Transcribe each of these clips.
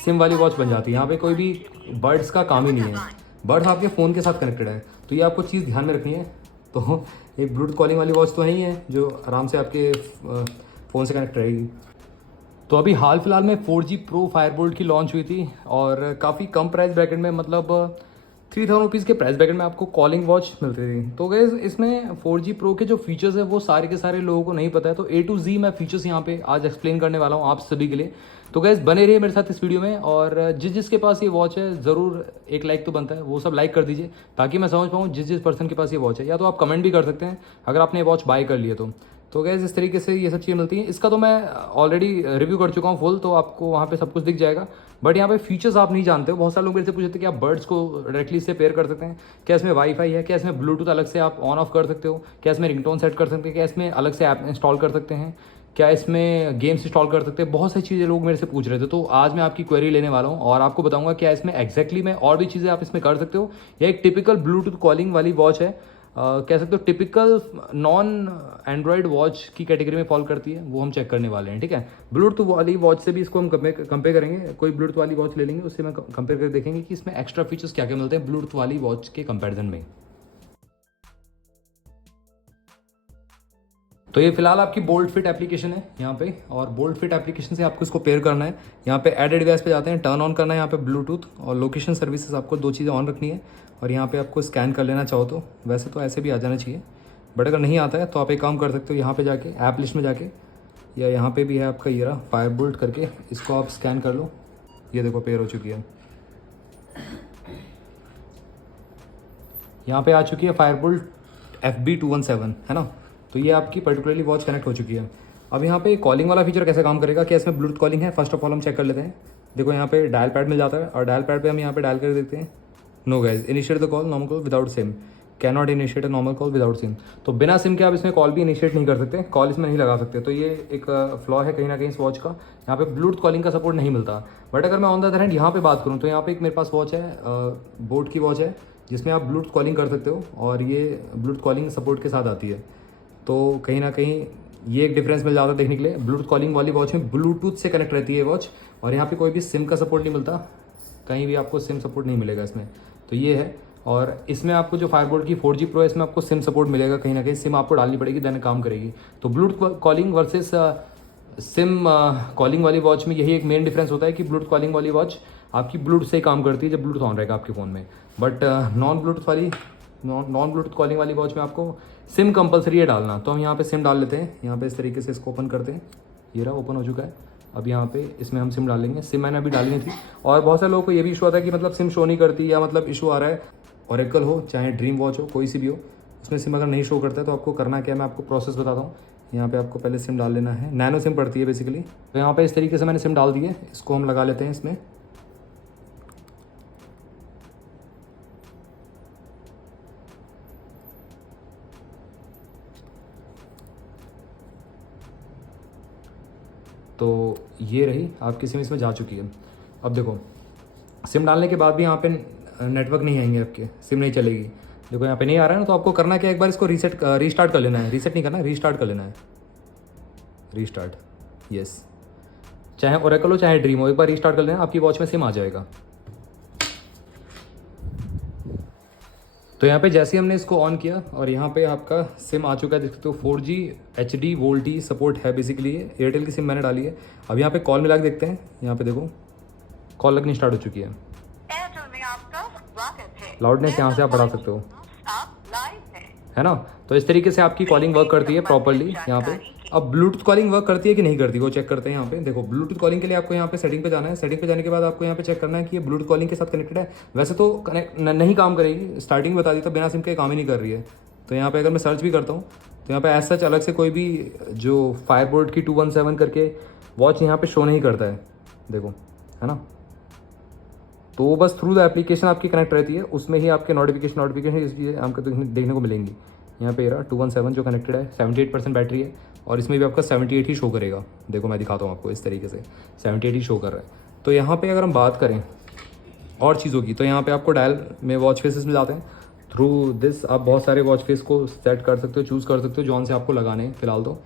SIM वाली watch बन जाती है। यहाँ पे कोई भी बर्ड्स का काम ही नहीं है, बर्ड्स आपके फ़ोन के साथ कनेक्टेड है। तो ये आपको चीज़ ध्यान में रखनी है। तो एक ब्लूटूथ कॉलिंग वाली वॉच तो है ही है जो आराम से आपके फ़ोन से कनेक्ट रहेगी। तो अभी हाल फिलहाल में 4G Pro फायरबोल्ट की लॉन्च हुई थी और काफ़ी कम प्राइस ब्रैकेट में, मतलब 3000 रुपीज़ के प्राइस ब्रैकेट में आपको कॉलिंग वॉच मिलती थी। तो गैस इसमें 4G Pro के जो फीचर्स है वो सारे के सारे लोगों को नहीं पता है, तो A to Z मैं फीचर्स यहाँ पे आज एक्सप्लेन करने वाला हूँ आप सभी के लिए। तो गैस बने रहिए मेरे साथ इस वीडियो में, और जिसके पास ये वॉच है ज़रूर एक लाइक तो बनता है, वो सब लाइक कर दीजिए ताकि मैं समझ पाऊँ जिस पर्सन के पास ये वॉच है। या तो आप कमेंट भी कर सकते हैं अगर आपने वॉच बाय कर लिया तो गैस इस तरीके से ये सब चीज़ें मिलती हैं। इसका तो मैं ऑलरेडी रिव्यू कर चुका हूँ फुल, तो आपको वहाँ पे सब कुछ दिख जाएगा। बट यहाँ पे फीचर्स आप नहीं जानते हो। बहुत सारे लोग मेरे से पूछते हैं कि आप बर्ड्स को डायरेक्टली इससे पेयर कर सकते हैं, क्या इसमें वाईफाई है, क्या इसमें ब्लूटूथ अलग से आप ऑन ऑफ कर सकते हो, क्या इसमें रिंगटोन सेट कर सकते हैं, क्या इसमें अलग से ऐप इंस्टॉल कर सकते हैं, क्या इसमें गेम्स इंस्टॉल कर सकते हैं। बहुत सारी चीज़ें लोग मेरे से पूछ रहे थे, तो आज मैं आपकी क्वेरी लेने वाला हूँ और आपको बताऊंगा क्या इसमें एग्जैक्टली में और भी चीज़ें आप इसमें कर सकते हो, या एक टिपिकल ब्लूटूथ कॉलिंग वाली वॉच है, कह सकते हो टिपिकल नॉन एंड्रॉयड वॉच की कैटेगरी में फॉल करती है, वो हम चेक करने वाले हैं। ठीक है, ब्लूटूथ वाली वॉच से भी इसको हम कंपेयर करेंगे। कोई ब्लूटूथ वाली वॉच ले लेंगे, उससे मैं कंपेयर करके देखेंगे कि इसमें एक्स्ट्रा फीचर्स क्या क्या मिलते हैं ब्लूटूथ वाली वॉच के कंपेरिजन में। तो ये फिलहाल आपकी बोल्ट फिट एप्लीकेशन है यहाँ पे, और बोल्ट फिट एप्लीकेशन से आपको इसको पेयर करना है। यहाँ पे एड डिवाइस पे जाते हैं, टर्न ऑन करना है यहाँ पे ब्लूटूथ और लोकेशन सर्विसेज, आपको दो चीज़ें ऑन रखनी है। और यहाँ पे आपको स्कैन कर लेना चाहो तो, वैसे तो ऐसे भी आ जाना चाहिए, बट अगर नहीं आता है तो आप एक काम कर सकते हो, यहाँ पे जाके ऐप लिस्ट में जाके, या यहाँ पे भी है आपका ये रहा फायरबोल्ट करके, इसको आप स्कैन कर लो। ये देखो पेयर हो चुकी है, यहाँ पे आ चुकी है फायरबोल्ट FB217, है ना। तो ये आपकी पर्टिकुलरली वॉच कनेक्ट हो चुकी है। अब यहाँ पे कॉलिंग वाला फीचर कैसे काम करेगा, क्या इसमें ब्लूटूथ कॉलिंग है, फर्स्ट ऑफ ऑल हम चेक कर लेते हैं। देखो यहाँ पे डायल पैड मिल जाता है, और डायल पैड पे हम यहाँ पे डायल कर देते हैं no guys initiate the call normal call without SIM, can not initiate a normal call without SIM. तो बिना सिम के आप इसमें कॉल भी इनिशिएट नहीं कर सकते, कॉल इसमें नहीं लगा सकते। तो ये एक फ्लॉ है कहीं ना कहीं इस वॉच का, यहाँ पे ब्लूटूथ कॉलिंग का सपोर्ट नहीं मिलता। बट अगर मैं ऑन द अदर हैंड यहाँ पे बात करूँ तो यहाँ पे एक मेरे पास वॉच है, बोट की वॉच है, जिसमें आप ब्लूटूथ कॉलिंग कर सकते हो, और ये ब्लूटूथ कॉलिंग सपोर्ट के साथ आती है। तो कहीं ना कहीं ये एक डिफरेंस मिल जाता है देखने के लिए। ब्लूटूथ कॉलिंग वाली वॉच में ब्लूटूथ से कनेक्ट रहती है वॉच, और यहाँ पे कोई भी सिम का सपोर्ट नहीं मिलता, कहीं भी आपको सिम सपोर्ट नहीं मिलेगा इसमें। तो ये है, और इसमें आपको जो फायरबोल्ट की 4G Pro है इसमें आपको सिम सपोर्ट मिलेगा, कहीं ना कहीं सिम आपको डालनी पड़ेगी देन काम करेगी। तो Bluetooth calling versus SIM calling वाली वॉच में यही एक मेन डिफरेंस होता है कि ब्लूटूथ कॉलिंग वाली वॉच आपकी ब्लूटूथ से ही काम करती है जब ब्लूटूथ ऑन रहेगा आपके फ़ोन में। बट नॉन ब्लूटूथ कॉलिंग वाली वॉच में आपको सिम कंपलसरी है डालना। तो हम यहाँ पे सिम डाल लेते हैं, यहाँ पे इस तरीके से इसको ओपन करते हैं, ये रहा ओपन हो चुका है। अब यहाँ पे इसमें हम सिम डालेंगे, सिम मैंने अभी डाली नहीं थी। और बहुत सारे लोगों को ये भी इशू आता है कि मतलब सिम शो नहीं करती, या मतलब इशू आ रहा है, ओरेकल हो चाहे ड्रीम वॉच हो कोई सी भी हो, उसमें सिम अगर नहीं शो करता है तो आपको करना क्या है, मैं आपको प्रोसेस बताता हूँ। यहाँ पे आपको पहले सिम डाल लेना है, नैनो सिम पड़ती है बेसिकली। तो यहाँ पे इस तरीके से मैंने सिम डाल दी है, इसको हम लगा लेते हैं इसमें। तो ये रही आपकी सिम इसमें जा चुकी है। अब देखो सिम डालने के बाद भी यहाँ पे नेटवर्क नहीं आएंगे आपके, सिम नहीं चलेगी। देखो यहाँ पे नहीं आ रहा है ना, तो आपको करना क्या है, एक बार इसको रीस्टार्ट कर लेना है, रीसेट नहीं करना है, रीस्टार्ट कर लेना है, रीस्टार्ट, यस। चाहे ओरेकल हो चाहे ड्रीम हो, एक बार रीस्टार्ट कर लेना, आपकी वॉच में सिम आ जाएगा। तो यहाँ पे जैसे ही हमने इसको ऑन किया और यहाँ पे आपका सिम आ चुका है, देख सकते हो 4G HD वोल्टी सपोर्ट है बेसिकली। ये एयरटेल की सिम मैंने डाली है। अब यहाँ पे कॉल मिला के देखते हैं, यहाँ पे देखो कॉल लगनी स्टार्ट हो चुकी है। एयरटेल में आपका स्वागत है। लाउडनेस यहाँ से आप बढ़ा सकते हो, है ना। तो इस तरीके से आपकी कॉलिंग वर्क करती है प्रॉपरली यहाँ पे। अब ब्लूटूथ कॉलिंग वर्क करती है कि नहीं करती वो चेक करते हैं। यहाँ पे देखो ब्लूटूथ कॉलिंग के लिए आपको यहाँ पे सेटिंग पे जाना है, सेटिंग पे जाने के बाद आपको यहाँ पे चेक करना है कि ये ब्लूटूथ कॉलिंग के साथ कनेक्टेड है। वैसे तो कनेक्ट नहीं काम करेगी, स्टार्टिंग बता दी तो बिना सिम के काम ही नहीं कर रही है। तो यहाँ पे अगर मैं सर्च भी करता हूँ तो यहाँ पे एज सच अलग से कोई भी जो फायरबोल्ट की 217 करके वॉच यहाँ पे शो नहीं करता है, देखो, है ना। तो वो बस थ्रू द एप्लीकेशन आपकी कनेक्ट रहती है, उसमें ही आपके नोटिफिकेशन इसलिए आपको देखने को मिलेंगी। यहाँ पे रहा 217 जो कनेक्टेड है, 78% बैटरी है, और इसमें भी आपका 78 ही शो करेगा। देखो मैं दिखाता हूँ आपको, इस तरीके से 78 ही शो कर रहा है। तो यहाँ पे अगर हम बात करें और चीज़ों की, तो यहाँ पे आपको डायल में वॉच फेसेस मिल जाते हैं। थ्रू दिस आप बहुत सारे वॉच फेस को सेट कर सकते हो, चूज़ कर सकते हो जौन से आपको लगाने हैं फिलहाल। तो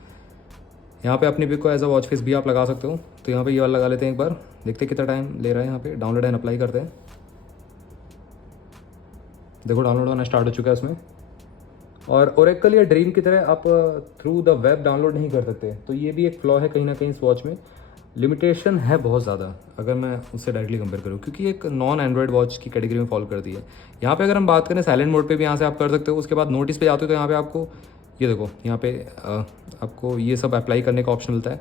यहाँ पे अपनी पिक को एज अ वॉच फेस भी आप लगा सकते हो। तो यहाँ पे ये वाला लगा लेते हैं एक बार, देखते हैं कितना टाइम ले रहा है। यहाँ पे डाउनलोड एंड अप्लाई करते हैं। देखो डाउनलोड होना स्टार्ट हो चुका है इसमें। और ओरेकल या ड्रीम की तरह आप थ्रू द वेब डाउनलोड नहीं कर सकते। तो ये भी एक फ्लॉ है कहीं ना कहीं इस वॉच में, लिमिटेशन है बहुत ज़्यादा अगर मैं उससे डायरेक्टली कंपेयर करूँ, क्योंकि एक नॉन एंड्रॉयड वॉच की कैटेगरी में फॉलो करती है। यहाँ पे अगर हम बात करें साइलेंट मोड पे भी यहाँ से आप कर सकते हो। उसके बाद नोटिस पे जाते हो तो यहाँ पे आपको ये देखो, यहाँ पे आपको ये सब अप्लाई करने का ऑप्शन मिलता है।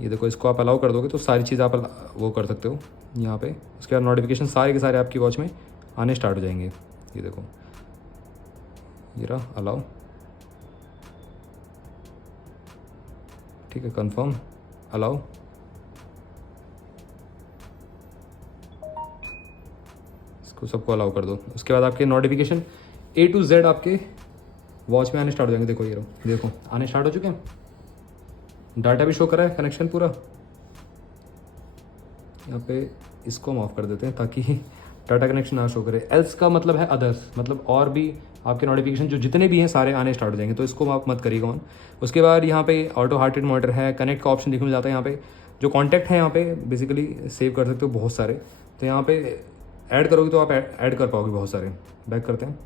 ये देखो, इसको आप अलाउ कर दोगे तो सारी चीज़ आप वो कर सकते हो यहाँ पे। उसके बाद नोटिफिकेशन सारे के सारे आपकी वॉच में आने स्टार्ट हो जाएंगे। ये देखो, ये रहा अलाउ, ठीक है, कंफर्म, अलाउ। इसको सबको अलाउ कर दो। उसके बाद आपके नोटिफिकेशन A to Z आपके वॉच में आने स्टार्ट हो जाएंगे। देखो ये रहो, देखो आने स्टार्ट हो चुके हैं। डाटा भी शो कर रहा है, कनेक्शन पूरा। यहाँ पे इसको हम ऑफ कर देते हैं ताकि डाटा कनेक्शन ना शो करे। एल्स का मतलब है अदर्स, मतलब और भी आपके नोटिफिकेशन जो जितने भी हैं सारे आने स्टार्ट हो जाएंगे। तो इसको आप मत करिएगा ऑन। उसके बाद यहाँ पे ऑटो हार्ट रेट मॉनिटर है, कनेक्ट का ऑप्शन देखने मिल जाता है। यहाँ पे जो कॉन्टैक्ट है यहाँ पे बेसिकली सेव कर सकते हो बहुत सारे। तो यहाँ पे ऐड करोगे तो आप ऐड कर पाओगे बहुत सारे। बैक करते हैं।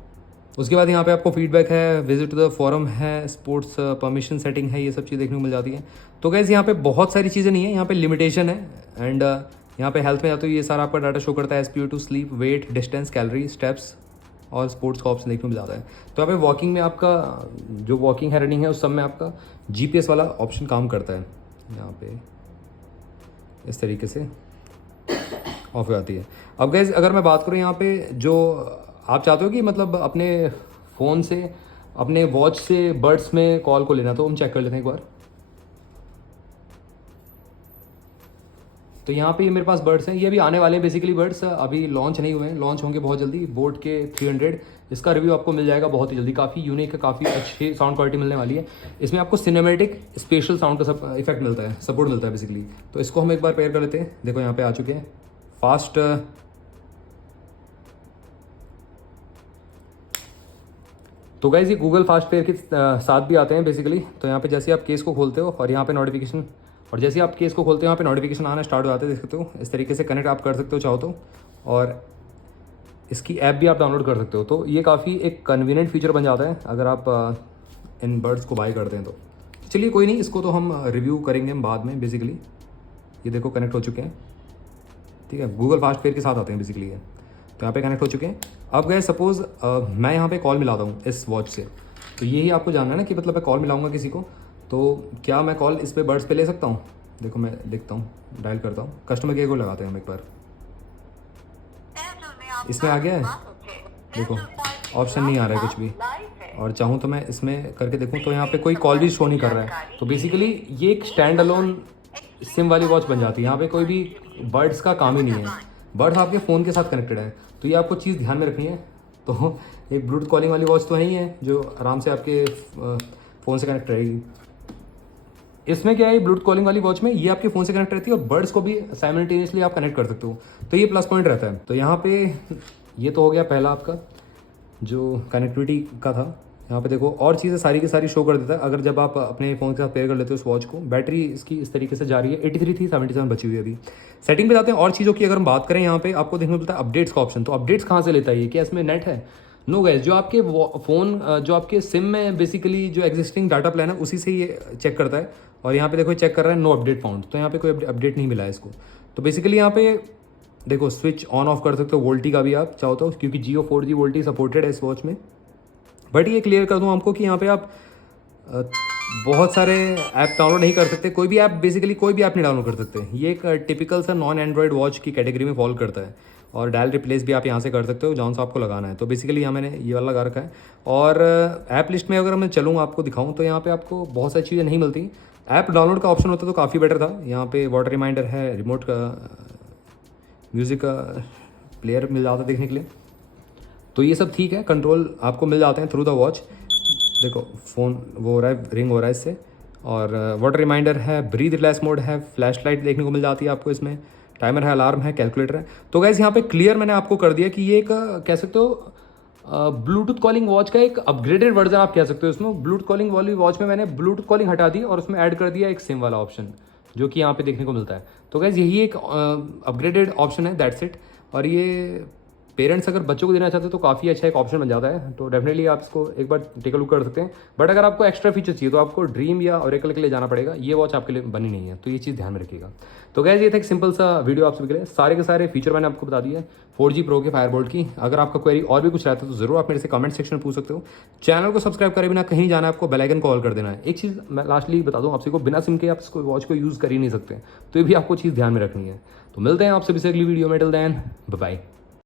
उसके बाद यहाँ पे आपको फीडबैक है, विजिट टू द फोरम है, स्पोर्ट्स परमिशन सेटिंग है, ये सब चीज़ देखने को मिल जाती है। तो गैस यहाँ पे बहुत सारी चीज़ें नहीं है, यहाँ पे लिमिटेशन है। एंड यहाँ पे हेल्थ में जाते हो, ये सारा आपका डाटा शो करता है। SpO2, sleep, weight, distance, calorie, steps और स्पोर्ट्स का ऑप्शन देखने को मिल जाता है। तो यहाँ पे वॉकिंग में आपका जो वॉकिंग है, रनिंग है, उस सब में आपका GPS वाला ऑप्शन काम करता है। यहाँ पे इस तरीके से ऑफ हो जाती है। अब गैस अगर मैं बात करूँ यहाँ पे, जो आप चाहते हो कि मतलब अपने फ़ोन से, अपने वॉच से बर्ड्स में कॉल को लेना, तो हम चेक कर लेते हैं एक बार। तो यहाँ पे ये मेरे पास बर्ड्स हैं, ये अभी आने वाले हैं। बेसिकली बर्ड्स अभी लॉन्च नहीं हुए हैं, लॉन्च होंगे बहुत जल्दी। बोट के 300, इसका रिव्यू आपको मिल जाएगा बहुत ही जल्दी। काफ़ी यूनिक है, काफ़ी अच्छी साउंड क्वालिटी मिलने वाली है। इसमें आपको सिनेमैटिक स्पेशल साउंड का सब इफेक्ट मिलता है, सपोर्ट मिलता है बेसिकली। तो इसको हम एक बार पेयर कर लेते हैं। देखो यहाँ पे आ चुके हैं फास्ट। तो गाइज ये गूगल फास्ट पेयर के साथ भी आते हैं बेसिकली। तो यहाँ पे जैसे आप केस को खोलते हो और यहाँ पे नोटिफिकेशन, और जैसे आप केस को खोलते हो यहाँ पे नोटिफिकेशन आना स्टार्ट हो जाते हैं, देख सकते हो। इस तरीके से कनेक्ट आप कर सकते हो चाहो तो, और इसकी ऐप भी आप डाउनलोड कर सकते हो। तो ये काफ़ी एक कन्वीनियंट फीचर बन जाता है अगर आप इन बर्ड्स को बाय करते हैं तो। चलिए कोई नहीं, इसको तो हम रिव्यू करेंगे हम बाद में। बेसिकली ये देखो कनेक्ट हो चुके हैं, ठीक है। गूगल फास्ट पेयर के साथ आते हैं बेसिकली ये। तो यहाँ पे कनेक्ट हो चुके हैं। अब गए सपोज मैं यहाँ पे कॉल मिलाता हूँ इस वॉच से, तो यही आपको जानना है ना कि मतलब मैं कॉल मिलाऊंगा किसी को, तो क्या मैं कॉल इस पे बर्ड्स पे ले सकता हूँ। देखो मैं लिखता हूँ, डायल करता हूँ, कस्टमर केयर को लगाते हैं हम एक बार। इसमें आ गया है, देखो ऑप्शन नहीं आ रहा है कुछ भी। और चाहूँ तो मैं इसमें करके देखूँ तो यहाँ पे कोई कॉल भी शो नहीं कर रहा है। तो बेसिकली ये एक स्टैंड अलोन सिम वाली वॉच बन जाती है। यहाँ पे कोई भी बर्ड्स का काम ही नहीं है, बर्ड्स आपके फ़ोन के साथ कनेक्टेड है। तो ये आपको चीज़ ध्यान में रखनी है। तो एक ब्लूटूथ कॉलिंग वाली वॉच तो है ही है जो आराम से आपके फ़ोन से कनेक्ट रहेगी। इसमें क्या है, ब्लूटूथ कॉलिंग वाली वॉच में ये आपके फ़ोन से कनेक्ट रहती है और बर्ड्स को भी साइमल्टेनियसली आप कनेक्ट कर सकते हो। तो ये प्लस पॉइंट रहता है। तो यहाँ पे ये तो हो गया पहला आपका जो कनेक्टिविटी का था। यहाँ पे देखो और चीज़ें सारी की सारी शो कर देता है अगर जब आप अपने फ़ोन के साथ पेयर कर लेते हो इस वॉच को। बैटरी इसकी इस तरीके से जा रही है, 83 थी, 77 बची हुई है अभी। सेटिंग पे जाते हैं और चीज़ों की अगर हम बात करें, यहाँ पे आपको देखने को मिलता है अपडेट्स का ऑप्शन। तो अपडेट्स कहाँ से लेता है ये, क्या इसमें नेट है? नो गाइस, जो आपके फ़ोन जो आपके सिम में बेसिकली जो एग्जिस्टिंग डाटा प्लान है उसी से ये चेक करता है। और यहाँ पे देखो चेक कर रहा है नो अपडेट फाउंड, तो यहाँ पे कोई अपडेट नहीं मिला है इसको। तो बेसिकली यहाँ पे देखो स्विच ऑन ऑफ कर सकते हो वोल्टी का भी आप चाहो तो, क्योंकि Jio 4G वोल्टी सपोर्टेड है इस वॉच में। बट ये क्लियर कर दूँ आपको कि यहाँ पे आप बहुत सारे ऐप डाउनलोड नहीं कर सकते। कोई भी ऐप बेसिकली कोई भी ऐप नहीं डाउनलोड कर सकते। ये एक टिपिकल सा नॉन एंड्रॉयड वॉच की कैटेगरी में फॉलो करता है। और डायल रिप्लेस भी आप यहाँ से कर सकते हो जौन सा आपको लगाना है। तो बेसिकली यहाँ मैंने ये वाला लगा रखा है। और ऐप लिस्ट में अगर मैं चलूँ आपको दिखाऊँ तो यहाँ पे आपको बहुत सारी चीज़ें नहीं मिलती। ऐप डाउनलोड का ऑप्शन होता तो काफ़ी बेटर था। यहाँ पे वाटर रिमाइंडर है, रिमोट का म्यूज़िक का प्लेयर मिल जाता देखने के लिए। तो ये सब ठीक है, कंट्रोल आपको मिल जाते हैं थ्रू द वॉच। देखो फ़ोन वो हो रहा है, रिंग हो रहा है इससे। और वाटर रिमाइंडर है, ब्रीथ रिलैक्स मोड है, फ्लैश लाइट देखने को मिल जाती है आपको इसमें, टाइमर है, अलार्म है, कैलकुलेटर है। तो गाइज़ यहाँ पे क्लियर मैंने आपको कर दिया कि ये एक कह सकते हो ब्लूटूथ कॉलिंग वॉच का एक अपग्रेडेड वर्जन आप कह सकते हो इसमें। ब्लूटूथ कॉलिंग वाली वॉच में मैंने ब्लूटूथ कॉलिंग हटा दी और उसमें ऐड कर दिया एक सिम वाला ऑप्शन, जो कि यहाँ पे देखने को मिलता है। तो गैस यही एक अपग्रेडेड ऑप्शन है, दैट्स इट। और ये पेरेंट्स अगर बच्चों को देना चाहते हो तो काफ़ी अच्छा एक ऑप्शन बन जाता है, तो डेफिनेटली आप इसको एक बार टेक अ लुक कर सकते हैं। बट अगर आपको एक्स्ट्रा फीचर चाहिए तो आपको ड्रीम या ओरेकल के लिए जाना पड़ेगा, ये वॉच आपके लिए बनी नहीं है, तो ये चीज़ ध्यान में रखिएगा। तो गैस ये था एक सिंपल सा वीडियो आप सभी के लिए, सारे के सारे फीचर मैंने आपको बता दिए 4G Pro के फायरबोल्ट की। अगर आपका क्वेरी और भी कुछ रहता है तो ज़रूर आप मेरे से कमेंट सेक्शन में पूछ सकते हो। चैनल को सब्सक्राइब करे बिना कहीं जाना है, आपको बेल आइकन कॉल कर देना है। एक चीज़ मैं लास्टली बता दूँ आपसे को, बिना सिम के आप इसको वॉच को यूज़ कर ही नहीं सकते, तो ये भी आपको चीज़ ध्यान में रखनी है। तो मिलते हैं आपसे भी अगली वीडियो में, टिल देन बाय बाय।